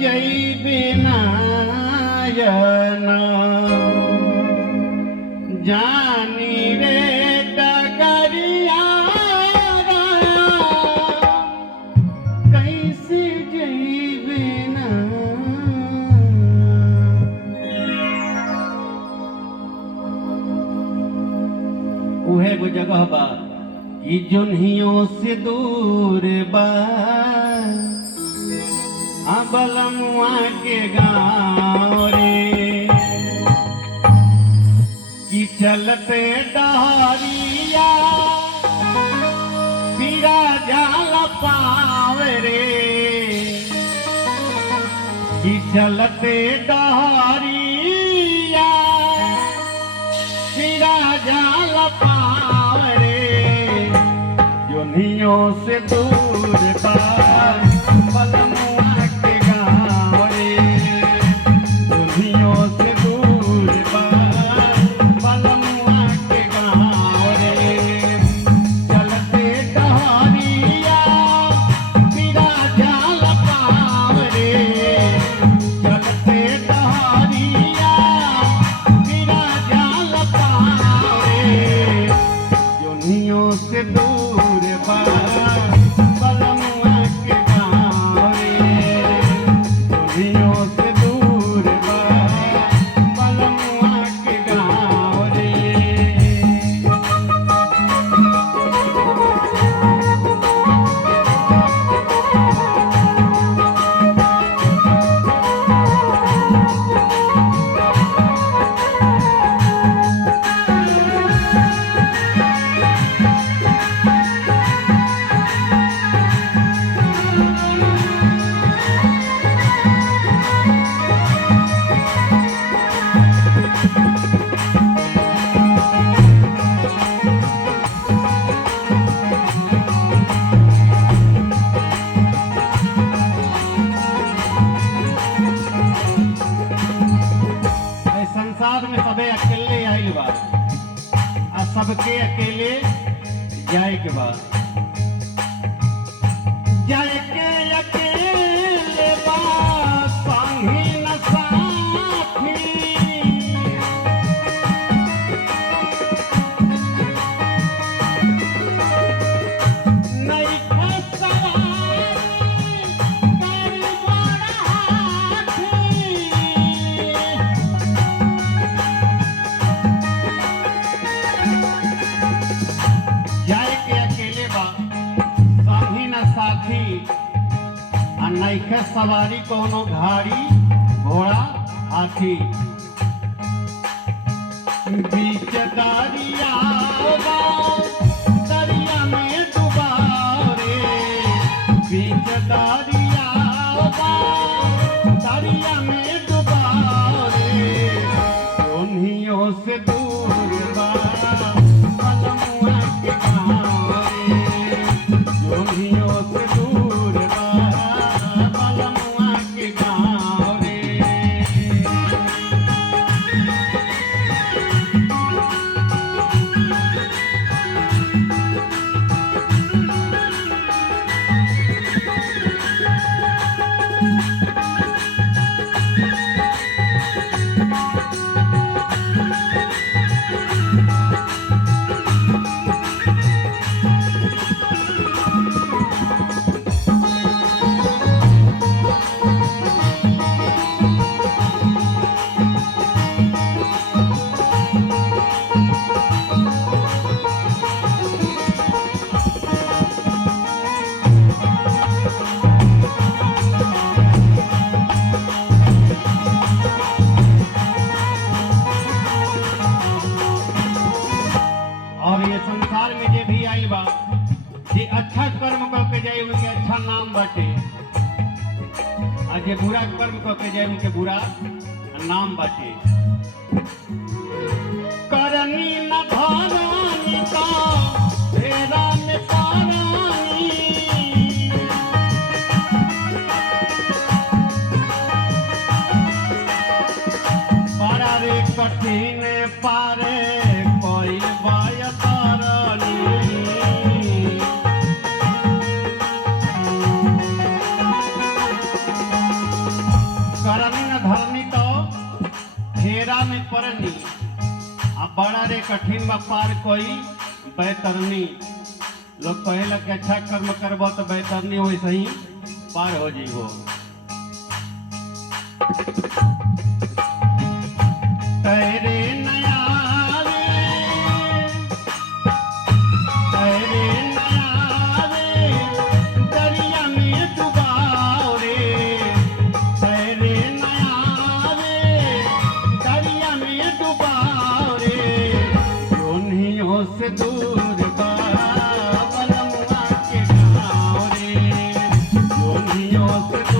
जइबे नायना जानी रे डगरिया कैसे जइबे ना उहे वो जगह बा कि जोन्हियों से दूर बा बलमुआ के गाँव रे कि चलते डहरिया पीरा जाल पाव रे कि चलते डहरिया पीरा जाल पाव रे जोनियों से दूर बा बलमुआ के गाँव रे जोनियों से दूर बा बलमुआ के गाँव रे चलते डहरिया पीरा जाल पाव रे चलते डहरिया पीरा जाल पाव रे जोनियों से दूर बा बलमुआ के गाँव रे जोनियों से दूर बा बलमुआ के गाँव रे संसार में सबे अकेले आइल बा आ सबके अकेले जाए के बा जाए के अकेले बा संगी न साथी नहीं फसवाई करी बड़ा हाथी जाए के अकेले बा संगी न साथी आ नइखे सवारी कोनो गाड़ी घोड़ा हाथी बीच दरिया बा दरिया में डुबाओ रे बीच दरिया बा दरिया में डुबाओ रे जोनियों से दूर बा बलमुआ के गाँव रे जोनियों से दूर बा बलमुआ के गाँव रे और ये संसार में जे भी आइल बा जे अच्छा कर्म करके जाए उनके अच्छा नाम बाटे और जे बुरा कर्म करके जाए उनके बुरा नाम बाटे करनी न धरानी का फेरा में पारानी पारा रे कठिन पारे कोई बाय तारानी बड़ा रे कठिन बा पार कोई बैतरनी। लोग कहेला कि अच्छा कर्म करबो तो बैतरनी वैसे ही पार हो जीवो। तेरे नया से दूर बलमुआ के गाँव रे, से